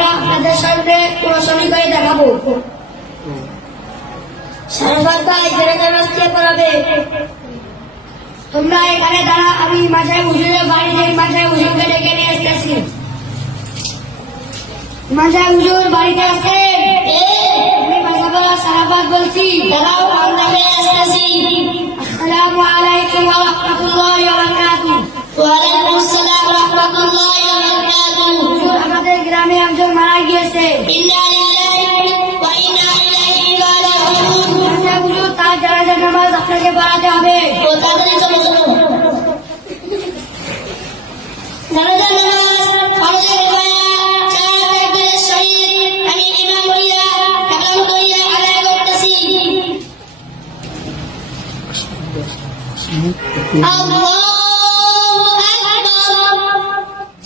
আমরা আপনাদের সামনে প্রদর্শনী করে দেখাবো। সারদার ভাই জেনারেল করাবে। তোমরা এখানে দাঁড়া, আমি মাঝায় হুজুরের বাড়ি যাই, মাঝায় হুজুরকে ডেকে নিয়ে আসতেছি। মাঝায় হুজুর বাড়িতে আছেন? আমি মাঝাবালা সারাবাদ বলছি। দাঁড়াও, আমরা আসতেছি। আসসালামু আলাইকুম ওয়া রাহমাতুল্লাহি ওয়া বারাকাতুহু। ওয়া আলাইকুম আসসালাম ওয়া রাহমাতুল্লাহি ওয়া বারাকাতুহু। হুজুর, আমাদের গ্রামে একজন মারা গিয়েছে। ইন্না লিল্লাহি ওয়া ইন্না ইলাইহি রাজিউন। আচ্ছা হুজুর, তার জানাজার নামাজ আপনাকে পড়াতে হবে। ও তাড়াতাড়ি চলো চলো। জানাজার নামাজ ফরজে কিফায়া, 4 তাকবীরের সহিত আমি ইমাম হইয়া কালাম কইয়া আদায় করতেছি। আল্লাহু আকবার।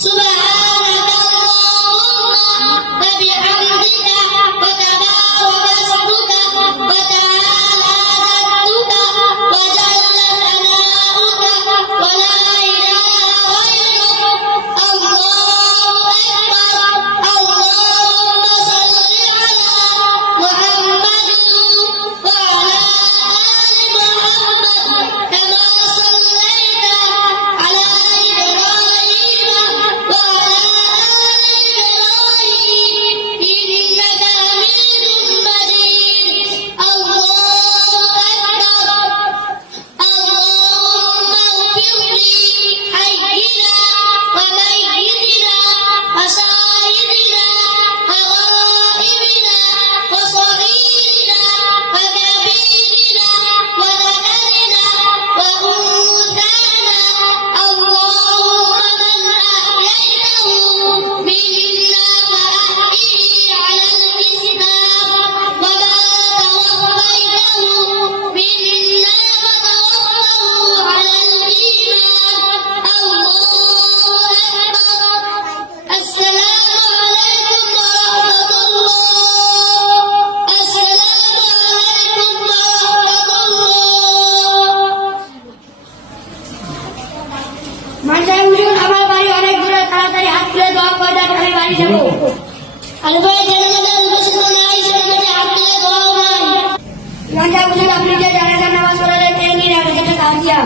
সুবহানাল্লাহুম্মা ওয়া বিহামদিকা ওয়া তাবারাকা ইসমুকা ওয়া তাআলা জাদ্দুকা ওয়া জাল্লা সানাউকা ওয়া লা ইলাহা গায়রুক। আল্লাহু আকবার। আল্লাহুম্মা সাল্লি আলা মুহাম্মাদিন ওয়া আলা আলি মুহাম্মাদ কামা সাল্লাইতা আলা ইব্রাহিম ওয়া আলা আলি ইব্রাহিম ইন্নাকা হামিদুম মাজিদ। আল্লাহু আকবার। اللهم اغفر لحينا وميتنا وشاهدنا وغائبنا وصغيرنا وكبيرنا وذكرنا وأنثانا. اللهم من أحييته منا فأحيه على الإسلام ومن توفيته منا فتوفه على الإيمان. الله أكبر. السلام عليكم ورحمة الله. السلام عليكم ورحمة الله. মাঝে হুজুর, আমার বাড়ি অনেক দূরে, তাড়াতাড়ি হাত তুলে দোয়া করে দেন, আমি বাড়ি যাবো। আলু ভাই জানাজার উপস্থিত নাই, সেখানে হাত তুলে দোয়াও নাই। মাঝে হুজুর, আপনি যে জানাজার নামাজ পড়ালেন, এই নিন 1000 টাকা হাদিয়া।